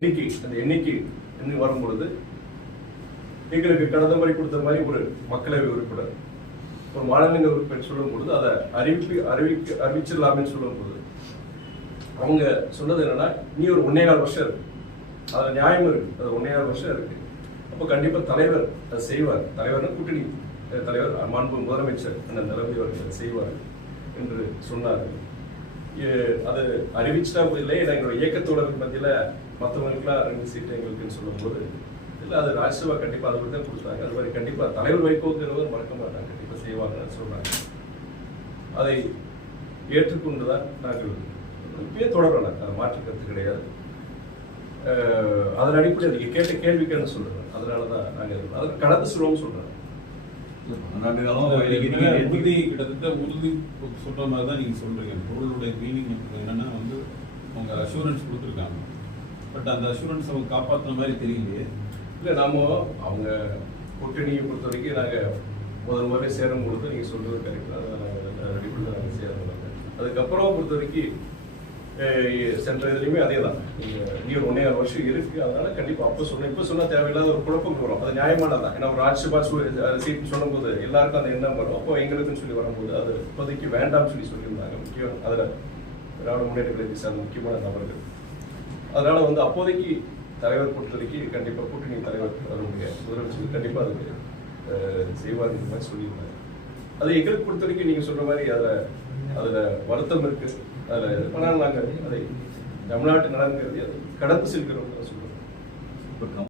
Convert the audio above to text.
எண்ணிக்கை அந்த எண்ணிக்கை என்று வரும் பொழுது எங்களுக்கு கடந்த முறை கொடுத்த மாதிரி ஒரு மக்களவை உறுப்பினர் ஒரு மாநிலங்கள் உறுப்பினர் சொல்லும் பொழுது அதை அறிவிப்பு அறிவிக்க அறிவிச்சிடலாம்னு சொல்லும் பொழுது அவங்க சொன்னது என்னன்னா நீ ஒரு ஒன்னே கால் வருஷம் இருக்கு. அதுல நியாயம் இருக்கு. அது ஒன்னே கால் வருஷம் இருக்கு. அப்போ கண்டிப்பா தலைவர் அதை செய்வார். தலைவர்னு கூட்டணி தலைவர் மாண்பு முதலமைச்சர் அந்த நிலைமை அவர்கள் அதை செய்வார் என்று சொன்னார். எ- அது அறிவிச்சிட்டா இல்லை எங்களோட இயக்கத்தோட மத்தியில மற்றவங்களுக்குலாம் ரெண்டு சீட்டு எங்களுக்குன்னு சொல்லும்போது இல்லை அது ராஜ்சபா கண்டிப்பா அது தான் கொடுத்தாங்க அது மாதிரி கண்டிப்பா தலைவர் வைகோங்கிறவர் மறக்க மாட்டாங்க. கண்டிப்பா செய்வாங்கன்னு சொல்றாங்க. அதை ஏற்றுக்கொண்டுதான் நாங்கள் இப்பயே தொடரல அது மாற்று கருத்து கிடையாது. அதன் அடிப்படையில் நீங்க கேட்ட கேள்விக்கான சொல்றேன் அதனால தான் நாங்கள் அதை கடந்து சொல்லுவோம் சொல்றேன் பன்னெண்டு காலம் இன்னைக்கு நீங்க நீங்க உறுதி நேத்து- கிட்டத்தட்ட உறுதி சொல்ற மாதிரி தான் நீங்க சொல்றீங்க. பொருளுடைய மீனிங் என்னன்னா வந்து அவங்க அஷூரன்ஸ் கொடுத்துருக்காங்க. பட் அந்த அஷூரன்ஸ் அவங்க காப்பாற்றுற மாதிரி தெரியலையே. இல்லை நாம அவங்க கூட்டணியை பொறுத்த வரைக்கும் நாங்கள் முதல் முறை சேரும் பொழுது நீங்கள் சொல்கிறது கரெக்டாக அதை நாங்கள் ரெடி பண்ணி நாங்கள் சேரணும் அதுக்கப்புறம் பொறுத்த வரைக்கும் சென்ற இதுலையுமே அதே தான் நீங்கள் நீ ஒன்றே ஆறு வருஷம் இருக்கு. அதனால் கண்டிப்பாக அப்போ சொன்ன இப்போ சொன்னால் தேவையில்லாத ஒரு குழப்பம் வரும். அது நியாயமானதான் ஏன்னா ஒரு ராஜ்யசபா சீட் சொல்லும்போது எல்லாருக்கும் அந்த எண்ணம் வரும். அப்போ எங்களுக்குன்னு சொல்லி வரும்போது அது இப்போதைக்கு வேண்டாம்னு சொல்லி சொல்லியிருந்தாங்க. முக்கியம் அதில் திராவிட முன்னேற்ற கழகத்தை சார்ந்த முக்கியமான நபர்கள். அதனால வந்து அப்போதைக்கு தலைவர் பொறுத்தவரைக்கு கண்டிப்பாக கூட்டணி தலைவர் அவருடைய முதலமைச்சர் கண்டிப்பாக அதுக்கு செய்வார் இந்த மாதிரி சொல்லியிருந்தாரு. அது எங்களுக்கு பொறுத்த வரைக்கும் சொல்கிற மாதிரி அதில் அதில் வருத்தம் இருக்கு. அதில் இது நாங்கள் அதை தமிழ்நாட்டு நலன்கிறது கருதி கடந்து செல்கிறோம் சொல்றோம்.